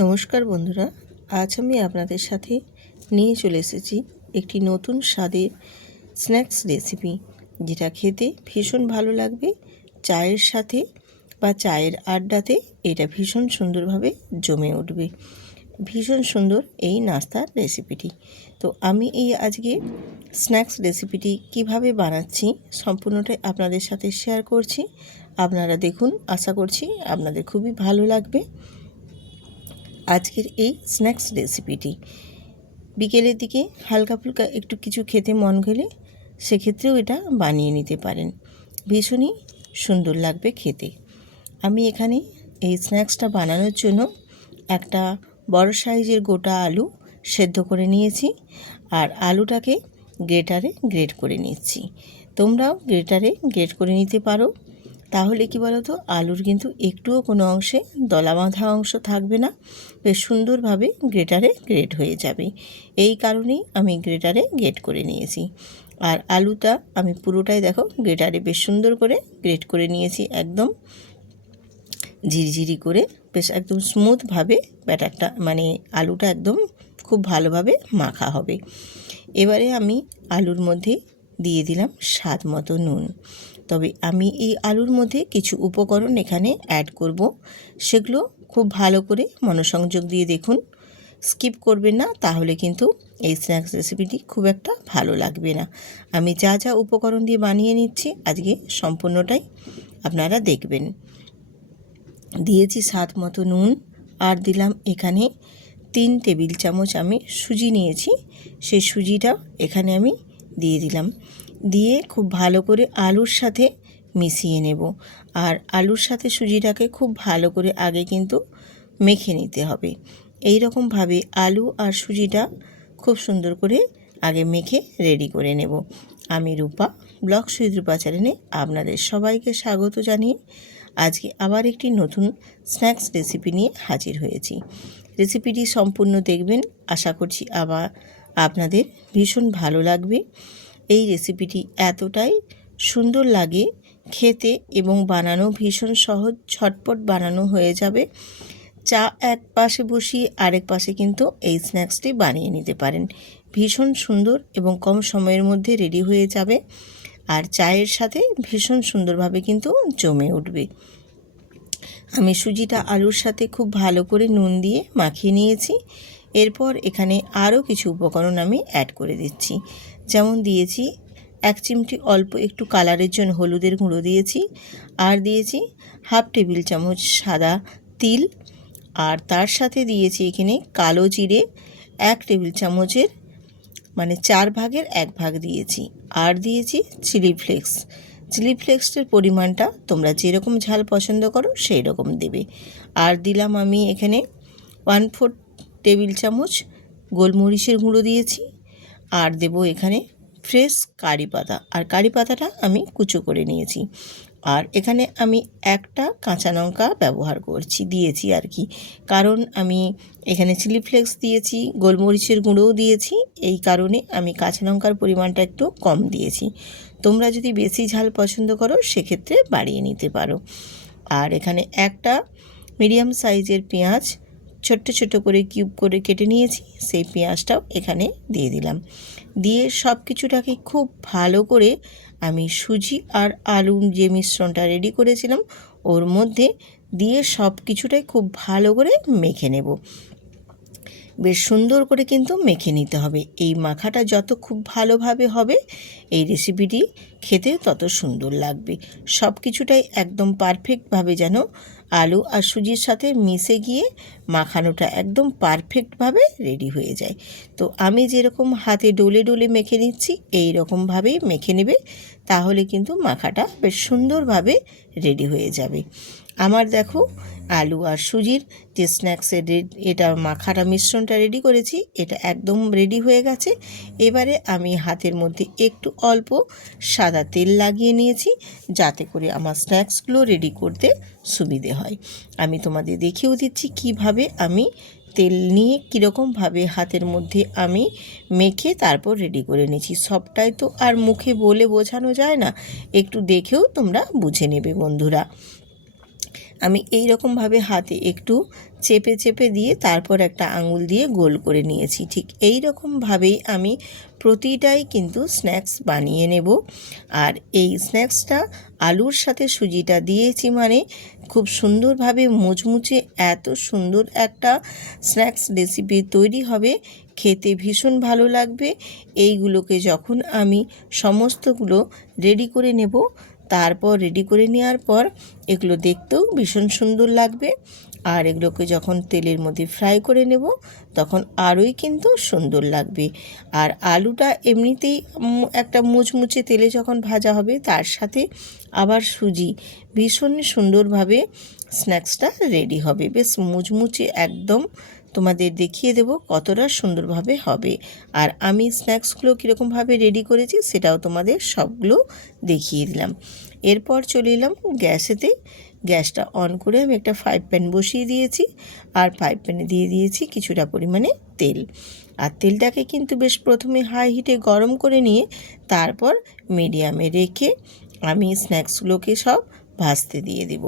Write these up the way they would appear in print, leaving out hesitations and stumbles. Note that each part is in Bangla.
নমস্কার বন্ধুরা, আজ আমি আপনাদের সাথে নিয়ে চলে এসেছি একটি নতুন স্বাদের স্ন্যাক্স রেসিপি, যেটা খেতে ভীষণ ভালো লাগবে। চায়ের সাথে বা চায়ের আড্ডাতে এটা ভীষণ সুন্দরভাবে জমে উঠবে। ভীষণ সুন্দর এই নাস্তার রেসিপিটি। তো আমি আজকে স্ন্যাক্স রেসিপিটি কিভাবে বানাচ্ছি সম্পূর্ণটাই আপনাদের সাথে শেয়ার করছি। আপনারা দেখুন, আশা করছি আপনাদের খুবই ভালো লাগবে। আজকের এই স্ন্যাক্স রেসিপিটি বিকেলের দিকে হালকা ফুলকা একটু কিছু খেতে মন গেলে সেক্ষেত্রেও এটা বানিয়ে নিতে পারেন, ভীষণই সুন্দর লাগবে খেতে। আমি এখানে এই স্ন্যাক্সটা বানানোর জন্য একটা বড় সাইজের গোটা আলু সেদ্ধ করে নিয়েছি, আর আলুটাকে গ্রেটারে গ্রেট করে নিচ্ছি। তোমরাও গ্রেটারে গ্রেট করে নিতে পারো, তাহলে কি বলো তো, আলুর কিন্তু একটুও কোনো অংশে দলা বাঁধা অংশ থাকবে না, বেশ সুন্দরভাবে গ্রেটারে গ্রেট হয়ে যাবে। এই কারণেই আমি গ্রেটারে গ্রেট করে নিয়েছি। আর আলুটা আমি পুরোটাই দেখো গ্রেটারে বেশ সুন্দর করে গ্রেট করে নিয়েছি, একদম ঝিরিঝিরি করে, বেশ একদম স্মুথভাবে ব্যাটারটা, মানে আলুটা একদম খুব ভালোভাবে মাখা হবে। এবারে আমি আলুর মধ্যে দিয়ে দিলাম স্বাদ মতো নুন। তবে আমি এই আলুর মধ্যে কিছু উপকরণ এখানে অ্যাড করব, সেগুলো খুব ভালো করে মনোসংযোগ দিয়ে দেখুন, স্কিপ করবেন না, তাহলে কিন্তু এই স্ন্যাক্স রেসিপিটি খুব একটা ভালো লাগবে না। আমি যা যা উপকরণ দিয়ে বানিয়ে নিচ্ছি আজকে সম্পূর্ণটাই আপনারা দেখবেন। দিয়েছি স্বাদ মতো নুন, আর দিলাম এখানে 3 টেবিল চামচ আমি সুজি নিয়েছি, সেই সুজিটা এখানে আমি দিয়ে দিলাম। দিয়ে খুব ভালো করে আলুর সাথে মিশিয়ে নেব। আর আলুর সাথে সুজিটাকে খুব ভালো করে আগে কিন্তু মেখে নিতে হবে। এই রকমভাবে আলু আর সুজিটা খুব সুন্দর করে আগে মেখে রেডি করে নেব। আমি রূপা, ব্লগ সুইট রূপা চ্যানেলে আপনাদের সবাইকে স্বাগত জানিয়ে আজকে আবার একটি নতুন স্ন্যাক্স রেসিপি নিয়ে হাজির হয়েছি। রেসিপিটি সম্পূর্ণ দেখবেন, আশা করছি আবার আপনাদের ভীষণ ভালো লাগবে। এই রেসিপিটি এতটাই সুন্দর লাগে খেতে এবং বানানো ভীষণ সহজ, ঝটপট বানানো হয়ে যাবে। চা এক পাশে বসিয়ে আরেক পাশে কিন্তু এই স্ন্যাক্সটি বানিয়ে নিতে পারেন। ভীষণ সুন্দর এবং কম সময়ের মধ্যে রেডি হয়ে যাবে, আর চায়ের সাথে ভীষণ সুন্দরভাবে কিন্তু জমে উঠবে। আমি সুজিটা আলুর সাথে খুব ভালো করে নুন দিয়ে মাখিয়ে নিয়েছি। এরপর এখানে আরও কিছু উপকরণ আমি অ্যাড করে দিচ্ছি, যেমন দিয়েছি 1 চিমটি অল্প একটু কালারের জন্য হলুদের গুঁড়ো দিয়েছি, আর দিয়েছি হাফ টেবিল চামচ সাদা তিল, আর তার সাথে দিয়েছি এখানে কালো জিরে 1 টেবিল চামচের মানে 4 ভাগের 1 ভাগ দিয়েছি, আর দিয়েছি চিলি ফ্লেক্স। চিলি ফ্লেক্সের পরিমাণটা তোমরা যেরকম ঝাল পছন্দ করো সেই রকম দেবে। আর দিলাম আমি এখানে 1/4 টেবিল চামচ গোলমরিচের গুঁড়ো দিয়েছি, আর দেব এখানে ফ্রেশ কারি পাতা, আর কারি পাতাটা আমি কুচো করে নিয়েছি। আর এখানে আমি একটা কাঁচা লঙ্কা ব্যবহার দিয়েছি আর কি, কারণ আমি এখানে চিলি ফ্লেক্স দিয়েছি, গোলমরিচের গুঁড়োও দিয়েছি, এই কারণে আমি কাঁচা লঙ্কার পরিমাণটা একটু কম দিয়েছি। তোমরা যদি বেশি ঝাল পছন্দ করো সেক্ষেত্রে বাড়িয়ে নিতে পারো। আর এখানে একটা মিডিয়াম সাইজের পেঁয়াজ ছোট্ট ছোট্ট করে কিউব করে কেটে নিয়েছি, সেই পেঁয়াজটাও এখানে দিয়ে দিলাম। দিয়ে সব কিছুটাকে খুব ভালো করে আমি সুজি আর আলুর যে মিশ্রণটা রেডি করেছিলাম ওর মধ্যে দিয়ে সব কিছুটাই খুব ভালো করে মেখে নেব। বেশ সুন্দর করে কিন্তু মেখে নিতে হবে। এই মাখাটা যত খুব ভালোভাবে হবে এই রেসিপিটি খেতে তত সুন্দর লাগবে। সব কিছুটাই একদম পারফেক্টভাবে যেন আলু আর সুজির সাথে মিশে গিয়ে মাখানোটা একদম পারফেক্টভাবে রেডি হয়ে যায়। তো আমি যেরকম হাতে ডলে ডলে মেখে নিচ্ছি এই রকমভাবেই মেখে নেবে, তাহলে কিন্তু মাখাটা বেশ সুন্দরভাবে রেডি হয়ে যাবে। আমার দেখো আলু আর সুজির যে স্ন্যাক্সের এটা মাখাটা মিশ্রণটা রেডি করেছি, এটা একদম রেডি হয়ে গেছে। এবারে আমি হাতের মধ্যে একটু অল্প সাদা তেল লাগিয়ে নিয়েছি, যাতে করে আমার স্ন্যাক্সগুলো রেডি করতে সুবিধে হয়। আমি তোমাদের দেখিয়েও দিচ্ছি কিভাবে আমি তেল নিয়ে কীরকমভাবে হাতের মধ্যে আমি মেখে তারপর রেডি করে নিয়েছি। সবটাই তো আর মুখে বলে বোঝানো যায় না, একটু দেখেও তোমরা বুঝে নেবে বন্ধুরা। আমি এই রকমভাবে হাতে একটু চেপে চেপে দিয়ে তারপর একটা আঙুল দিয়ে গোল করে নিয়েছি। ঠিক এই রকমভাবেই আমি প্রতিটাই কিন্তু স্ন্যাক্স বানিয়ে নেব। আর এই স্ন্যাক্সটা আলুর সাথে সুজিটা দিয়েছি মানে খুব সুন্দরভাবে মুচমুচে এত সুন্দর একটা স্ন্যাক্স রেসিপি তৈরি হবে, খেতে ভীষণ ভালো লাগবে। এইগুলোকে যখন আমি সমস্তগুলো রেডি করে নেব, তারপর রেডি করে নেওয়ার পর এগুলো দেখতেও ভীষণ সুন্দর লাগবে। আর এগুলোকে যখন তেলের মধ্যে ফ্রাই করে নেব তখন আরোই কিন্তু সুন্দর লাগবে। আর আলুটা এমনিতেই একটা মুচমুচে তেলে যখন ভাজা হবে, তার সাথে আবার সুজি, ভীষণ সুন্দরভাবে স্ন্যাক্সটা রেডি হবে। বেশ মুচমুচে একদম তোমাদের দেখিয়ে দেব কতটা সুন্দরভাবে হবে। আর আমি স্ন্যাক্সগুলো কীরকমভাবে রেডি করেছি সেটাও তোমাদের সবগুলো দেখিয়ে দিলাম। এরপর চলে এলাম গ্যাসেতে। গ্যাসটা অন করে আমি একটা ফ্রাই প্যান বসিয়ে দিয়েছি, আর ফ্রাই প্যানে দিয়ে দিয়েছি কিছুটা পরিমাণে তেল। আর তেলটাকে কিন্তু বেশ প্রথমে হাই হিটে গরম করে নিয়ে তারপর মিডিয়ামে রেখে আমি স্ন্যাক্সগুলোকে সব ভাজতে দিয়ে দেব।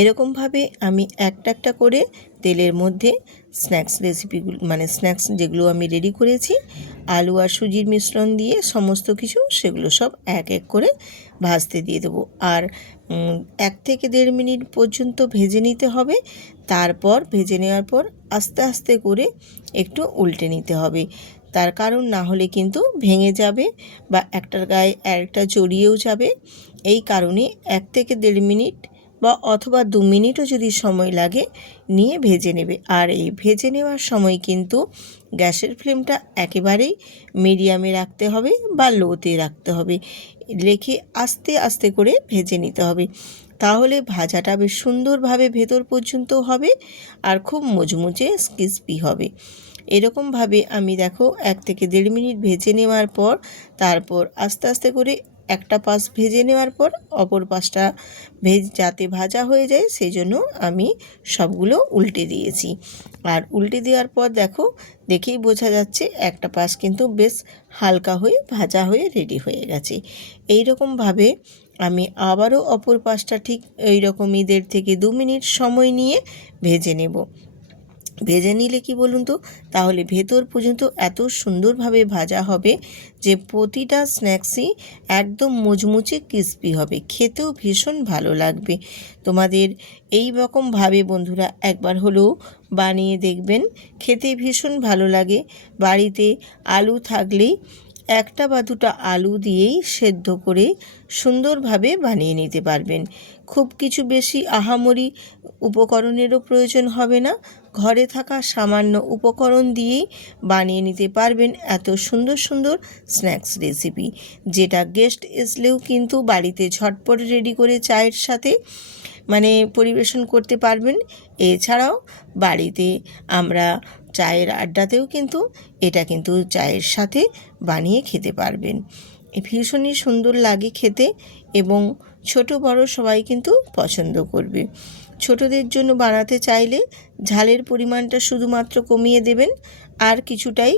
এরকমভাবে আমি একটা একটা করে তেলের মধ্যে স্ন্যাক্স রেসিপিগুলো মানে স্ন্যাক্স যেগুলো আমি রেডি করেছি আলু আর সুজির মিশ্রণ দিয়ে সমস্ত কিছু, সেগুলো সব এক এক করে ভাজতে দিয়ে দেবো। আর 1 থেকে 1.5 মিনিট পর্যন্ত ভেজে নিতে হবে। তারপর ভেজে নেওয়ার পর আস্তে আস্তে করে একটু উল্টে নিতে হবে, তার কারণ না হলে কিন্তু ভেঙে যাবে বা একটার গায়ে আরেকটা জড়িয়েও যাবে। এই কারণে 1 থেকে 1.5 মিনিট বা অথবা 2 মিনিটও যদি সময় লাগে নিয়ে ভেজে নেবে। আর এই ভেজে নেওয়ার সময় কিন্তু গ্যাসের ফ্লেমটা একেবারেই মিডিয়ামে রাখতে হবে বা লোতে রাখতে হবে, রেখে আস্তে আস্তে করে ভেজে নিতে হবে। তাহলে ভাজাটা বেশ সুন্দরভাবে ভেতর পর্যন্ত হবে আর খুব মুচমুচে ক্রিস্পি হবে। এরকমভাবে আমি দেখো 1 থেকে 1.5 মিনিট ভেজে নেওয়ার পর তারপর আস্তে আস্তে করে একটা পাশ ভেজে নেওয়ার পর অপর পাশটা যাতে ভাজা হয়ে যায় সেই জন্য আমি সবগুলো উল্টে দিয়েছি। আর উল্টে দেওয়ার পর দেখো, দেখেই বোঝা যাচ্ছে একটা পাশ কিন্তু বেশ হালকা হয়ে ভাজা হয়ে রেডি হয়ে গেছে। এই রকমভাবে আমি আবারও অপর পাশটা ঠিক এই রকমই 1.5 থেকে 2 মিনিট সময় নিয়ে ভেজে নেব। ভেজে নিলে কি বলুন তো, তাহলে ভেতর পর্যন্ত এত সুন্দরভাবে ভাজা হবে যে প্রতিটা স্ন্যাক্সই একদম মুচমুচে ক্রিস্পি হবে, খেতেও ভীষণ ভালো লাগবে। তোমাদের এই রকমভাবে বন্ধুরা একবার হলেও বানিয়ে দেখবেন, খেতে ভীষণ ভালো লাগে। বাড়িতে আলু থাকলেই 1টা বা 2টা আলু দিয়েই সেদ্ধ করে সুন্দরভাবে বানিয়ে নিতে পারবেন। খুব কিছু বেশি আহামরি উপকরণেরও প্রয়োজন হবে না, ঘরে থাকা সামান্য উপকরণ দিয়েই বানিয়ে নিতে পারবেন এত সুন্দর সুন্দর স্ন্যাক্স রেসিপি, যেটা গেস্ট আসলেও কিন্তু বাড়িতে ঝটপট রেডি করে চায়ের সাথে পরিবেশন করতে পারবেন। এছাড়াও বাড়িতে আমরা চায়ের আড্ডাতেও কিন্তু এটা কিন্তু চায়ের সাথে বানিয়ে খেতে পারবেন। ভীষণই সুন্দর লাগে খেতে এবং ছোট বড় সবাই কিন্তু পছন্দ করবে। ছোটদের জন্য বানাতে চাইলে ঝালের পরিমাণটা শুধুমাত্র কমিয়ে দেবেন, আর কিছুটাই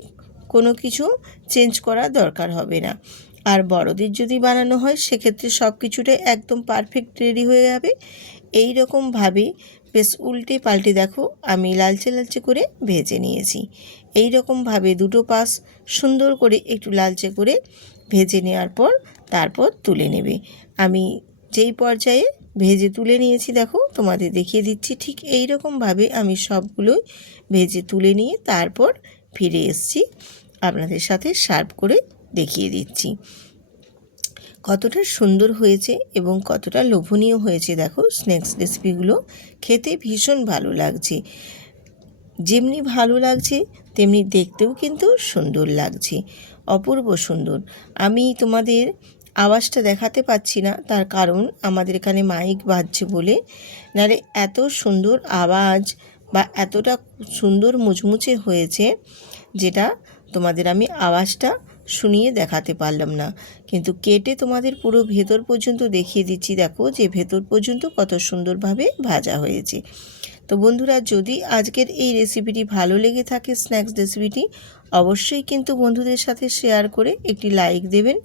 কোনো কিছু চেঞ্জ করার দরকার হবে না। আর বড়দের যদি বানানো হয় সেক্ষেত্রে সব কিছুটাই একদম পারফেক্ট রেডি হয়ে যাবে। এই রকমভাবে বেশ উল্টে পাল্টে দেখো আমি লালচে লালচে করে ভেজে নিয়েছি। এই রকমভাবে দুটো পাশ সুন্দর করে একটু লালচে করে ভেজে নেওয়ার পর তারপর তুলে নেবে। আমি যেই পর্যায়ে ভেজে তুলে নিয়েছি দেখো তোমাদের দেখিয়ে দিচ্ছি, ঠিক এই রকমভাবে আমি সবগুলোই ভেজে তুলে নিয়ে তারপর ফিরে এসেছি আপনাদের সাথে সার্ভ করে দেখিয়ে দিচ্ছি কতটা সুন্দর হয়েছে এবং কতটা লোভনীয় হয়েছে। দেখো স্ন্যাক্স রেসিপিগুলো খেতে ভীষণ ভালো লাগছে, যেমনি ভালো লাগছে তেমনি দেখতেও কিন্তু সুন্দর লাগছে, অপূর্ব সুন্দর। আমি তোমাদের আওয়াজটা দেখাতে পাচ্ছি না, তার কারণ আমাদের এখানে মাইক বাজছে বলে, নাহলে এত সুন্দর আওয়াজ বা এতটা সুন্দর মুচমুচে হয়েছে যেটা তোমাদের আমি আওয়াজটা শুনিয়ে দেখাতে পারলাম না, কিন্তু কেটে তোমাদের পুরো ভেতর পর্যন্ত দেখিয়ে দিচ্ছি। দেখো যে ভেতর পর্যন্ত কত সুন্দরভাবে ভাজা হয়েছে। তো বন্ধুরা, যদি আজকের এই রেসিপিটি ভালো লেগে থাকে, স্ন্যাক্স রেসিপিটি, অবশ্যই কিন্তু বন্ধুদের সাথে শেয়ার করে একটি লাইক দেবেন।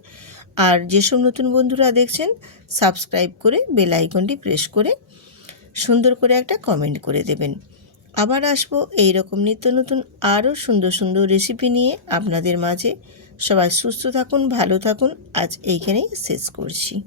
আর যেসব নতুন বন্ধুরা দেখছেন সাবস্ক্রাইব করে বেল আইকনটি প্রেস করে সুন্দর করে একটা কমেন্ট করে দেবেন। আবার আসবো এই রকম নিত্য নতুন আরও সুন্দর সুন্দর রেসিপি নিয়ে আপনাদের মাঝে। সবাই সুস্থ থাকুন, ভালো থাকুন। আজ এইখানেই শেষ করছি।